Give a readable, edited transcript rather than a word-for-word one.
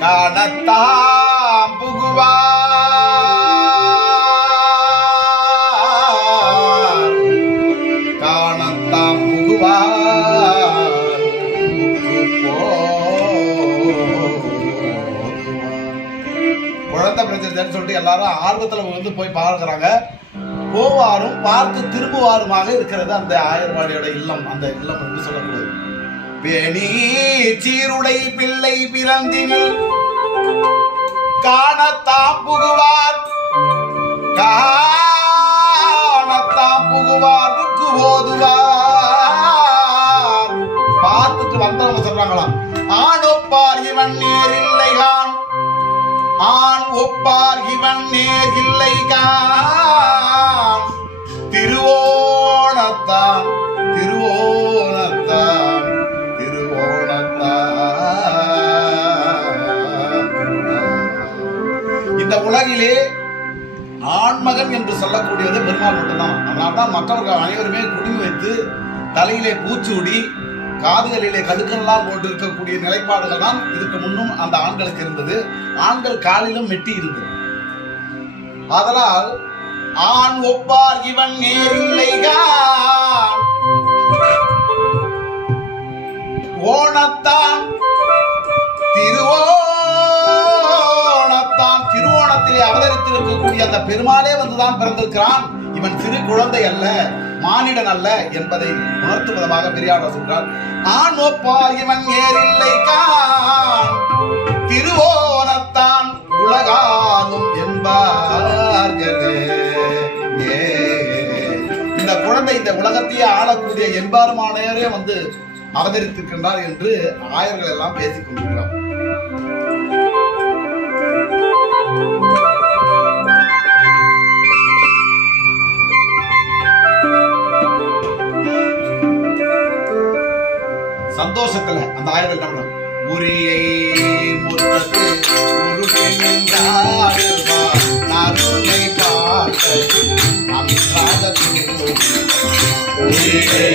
காணத்தாம் புகுவார் காணத்தாம் புகுவார் குழந்தை பிரச்சனைன்னு சொல்லிட்டு எல்லாரும் ஆர்வத்துல வந்து போய் பார்க்கிறாங்க. போவாரும் பார்த்து திரும்புவாருமாக இருக்கிறது அந்த ஆயர்வாடியோட இல்லம். அந்த இல்லம் என்று சொல்லக்கூடாது. பேணி சீருடை பிள்ளை பிறந்தில் காணத்தாம் புகுவார் காணத்தாம் புகுவார் ஓதுவார். பார்த்துட்டு வந்தவங்க சொல்றாங்களாம், ஆண் ஒப்பார் இவன் நேர் இல்லைகான் ஆண் ஒப்பார் இவன் நேர் இல்லைகான் திருவோணத்தான் திருவோணத்தான் திருவோணத்தான். இந்த உலகிலே ஆண்மகன் என்று சொல்லக்கூடியது பெருமாள் மட்டும்தான். அதனால்தான் மற்றவர்கள் அனைவருமே குடுமி வைத்து தலையிலே பூச்சூடி காதுகளிலே கடுக்கெல்லாம் போட்டு இருக்கக்கூடிய நிலைப்பாடுகள் தான் இதுக்கு முன்னும் அந்த ஆண்களுக்கு இருந்தது. ஆண்கள் காலிலும் மெட்டி இருந்தது. அதனால் ஆண் ஒப்பார் இவன் நேரில்லைகான் ஓணத்தான் திருவோணத்தான். திருவோணத்திலே அவதரித்திருக்கக்கூடிய அந்த பெருமாளே வந்துதான் பிறந்திருக்கிறான். இவன் சிறு குழந்தை அல்ல, மானிடன் அல்ல என்பதை உணர்த்தும் விதமாக பெரியார் சொல்றார். ஆண் ஒப்பார் இவன் நேரில்லைகான் திருவோணத்தான் உலகாலும் என்பார்களே. இந்த குழந்தை இந்த உலகத்தையே ஆளக்கூடிய என்பாருமானவரே வந்து அவதரித்திருக்கின்றார் என்று ஆயர்கள் எல்லாம் பேசிக் கொண்டிருக்கிறார். சந்தோஷத்துல அந்த ஆயர்கள் என்ன பண்ண உரியை முற்றத்து உருகை நின்றாடுவார் நறுனை பார்த்த அன்றாக உரியை